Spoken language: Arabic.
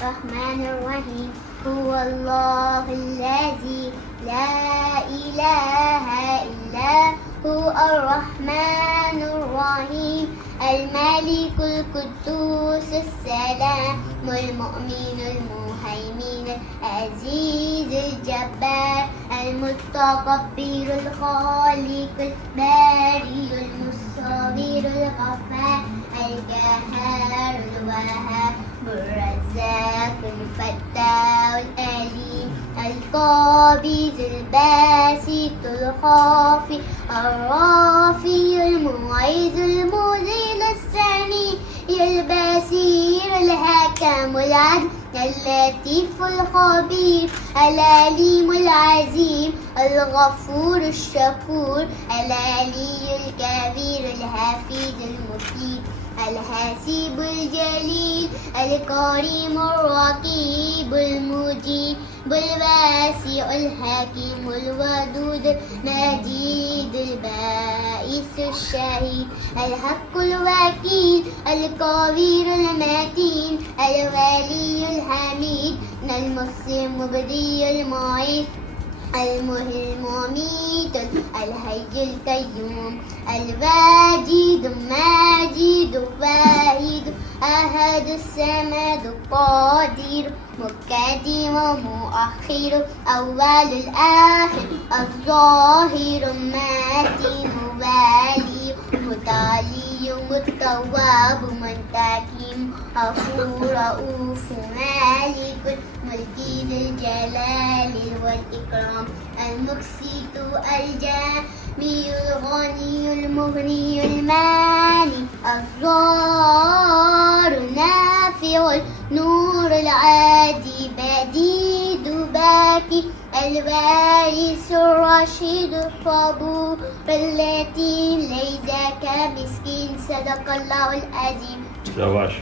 الرحمن الرحيم هو الله الذي لا إله إلا هو الرحمن الرحيم الملك القدوس السلام المؤمن المهيمن العزيز الجبار المتكبر الخالق البارئ المصور الغفار القهار الوهاب الرزاق الفتاح العليم القابض الباسط الخافض الرافع المعز المذل السميع البصير الحكم العدل اللطيف الخبير العليم العظيم الغفور الشكور العلي الكبير الحفيظ المفيد الحسيب الجليل الكريم الرقيب المجيب الواسع الحكيم الودود المجيد البائس الشهيد الحق الوكيل القوي المتين الولي الحميد المحسن المبدي المعيد المحيي المميت الحي القيوم الواجد الماجد الواحد أحد الصمد القادر مقدم ومؤخر أول الآخر الظاهر المتين والي متعالي متواب منتقم غفور رؤوف مالك الملك ذي الجلال والإكرام المقسط الجامع الغني المغني الماني الضار نافع النور العادي بديد باكي الوارث الرشيد الصبور التي ليس كمسكين صدق الله العظيم. Yavaş.